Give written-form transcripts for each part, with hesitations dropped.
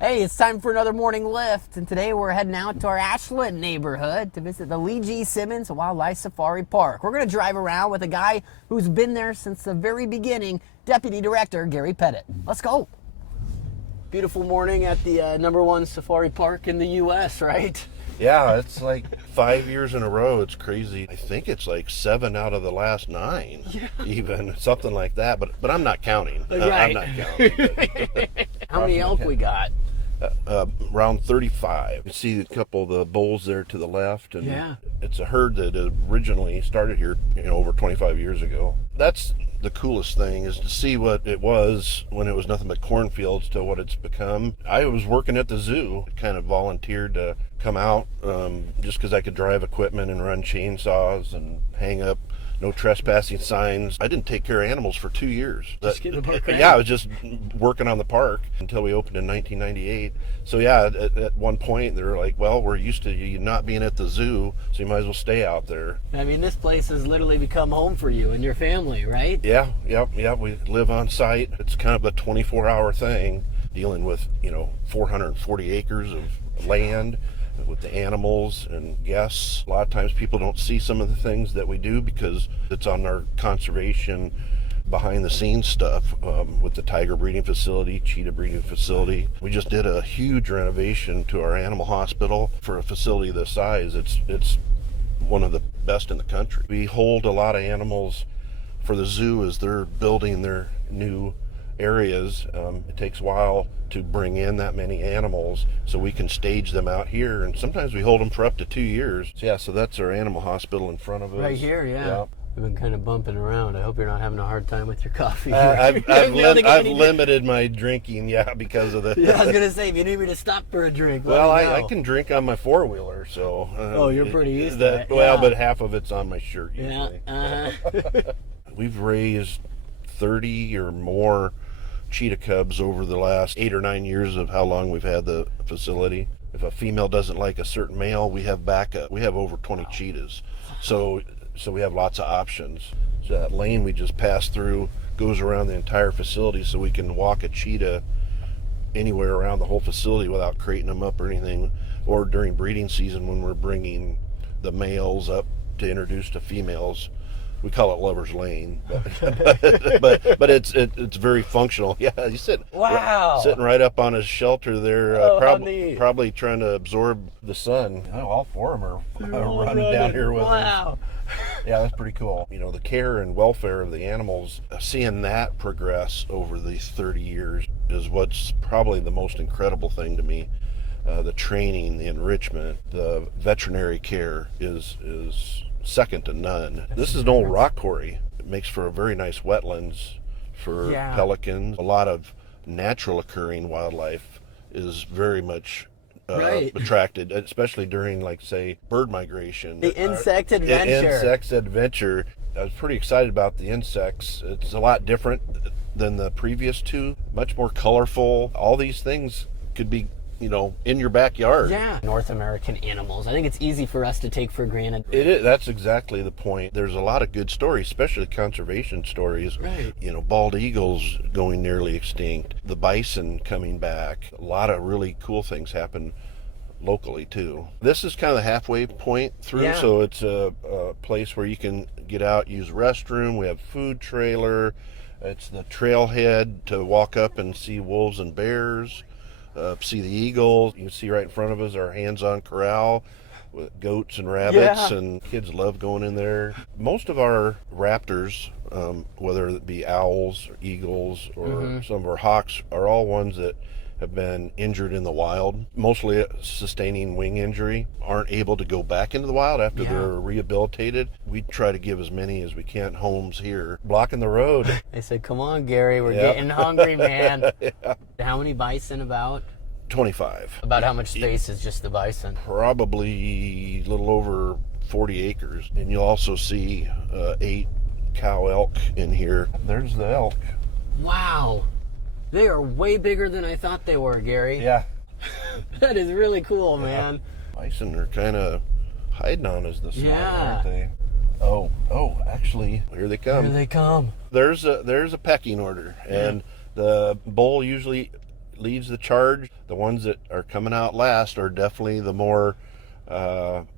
Hey, it's time for another morning lift, and today we're heading out to our Ashland neighborhood to visit the Simmons Wildlife Safari Park. We're going to drive around with a guy who's been there since the very beginning, Deputy Director Gary Pettit. Let's go. Beautiful morning at the #1 safari park in the U.S., right? Yeah, it's like 5 years in a row. It's crazy. I think it's like 7 out of the last 9, even something like that. But I'm not counting. Right. I'm not counting. How many elk we got? Around 35. You see a couple of the bulls there to the left, and Yeah. it's a herd that originally started here, over 25 years ago. That's the coolest thing, is to see what it was when it was nothing but cornfields to what it's become. I was working at the zoo, kind of volunteered to come out just because I could drive equipment and run chainsaws and hang up no trespassing signs. I didn't take care of animals for 2 years. Just getting the park ready. Yeah, I was just working on the park until we opened in 1998. So yeah, at one point they were like, well, we're used to you not being at the zoo, so you might as well stay out there. I mean, this place has literally become home for you and your family, right? Yeah, we live on site. It's kind of a 24-hour thing, dealing with, 440 acres of land with the animals and guests. A lot of times people don't see some of the things that we do because it's on our conservation behind the scenes stuff, with the tiger breeding facility, cheetah breeding facility. We just did a huge renovation to our animal hospital. For a facility this size, it's one of the best in the country. We hold a lot of animals for the zoo as they're building their new areas. It takes a while to bring in that many animals, so we can stage them out here, and sometimes we hold them for up to 2 years. So that's our animal hospital in front of us. Right here, yeah. Yep. I've been kind of bumping around. I hope you're not having a hard time with your coffee. I've limited my drinking, because of the. Yeah, I was gonna say, if you need me to stop for a drink. Well, let me know. I can drink on my 4-wheeler, so. Oh, you're pretty used to it. Well, Yeah. but half of it's on my shirt Yeah. usually. We've raised 30 or more cheetah cubs over the last 8 or 9 years of how long we've had the facility. If a female doesn't like a certain male, we have backup. We have over 20 cheetahs, so we have lots of options. So that lane we just passed through goes around the entire facility, so we can walk a cheetah anywhere around the whole facility without crating them up or anything. Or during breeding season, when we're bringing the males up to introduce to females, we call it Lover's Lane, but it's very functional. Yeah, you sitting right up on his shelter there, probably trying to absorb the sun. All 4 of them are running down here with us. Wow. Yeah, that's pretty cool. The care and welfare of the animals, seeing that progress over these 30 years is what's probably the most incredible thing to me. The training, the enrichment, the veterinary care is second to none. This is an old rock quarry. It makes for a very nice wetlands for pelicans. A lot of natural occurring wildlife is very much attracted, especially during, like, say, bird migration. The insect adventure. Insects adventure. I was pretty excited about the insects. It's a lot different than the previous 2. Much more colorful. All these things could be in your backyard. Yeah. North American animals. I think it's easy for us to take for granted. It is. That's exactly the point. There's a lot of good stories, especially conservation stories. Right. Bald eagles going nearly extinct, the bison coming back. A lot of really cool things happen locally too. This is kind of the halfway point through, so it's a place where you can get out, use restroom. We have food trailer. It's the trailhead to walk up and see wolves and bears. See the eagles. You can see right in front of us our hands-on corral with goats and rabbits, and kids love going in there. Most of our raptors, whether it be owls or eagles or some of our hawks, are all ones that have been injured in the wild, mostly sustaining wing injury, aren't able to go back into the wild after they're rehabilitated. We try to give as many as we can homes here, blocking the road. They said, come on, Gary, we're getting hungry, man. How many bison about? 25. About how much space is just the bison? Probably a little over 40 acres. And you'll also see 8 cow elk in here. There's the elk. Wow. They are way bigger than I thought they were, Gary. Yeah. That is really cool, man. Bison are kind of hiding on us this morning, Yeah. aren't they? Oh, actually, here they come. Here they come. There's a pecking order, and the bull usually leads the charge. The ones that are coming out last are definitely the more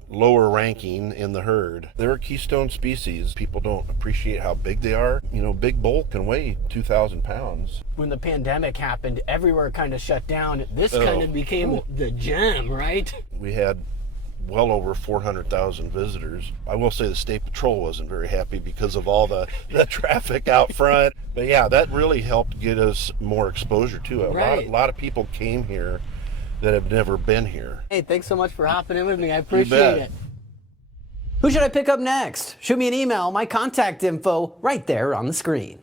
lower ranking in the herd. They're a keystone species. People don't appreciate how big they are. You know, big bull can weigh 2,000 pounds. When the pandemic happened, everywhere kind of shut down. This kind of became the gem, right? We had well over 400,000 visitors. I will say the State Patrol wasn't very happy because of all the traffic out front. But yeah, that really helped get us more exposure to it. Right. A lot of people came here that have never been here. Hey, thanks so much for hopping in with me. I appreciate it. Who should I pick up next? Shoot me an email. My contact info right there on the screen.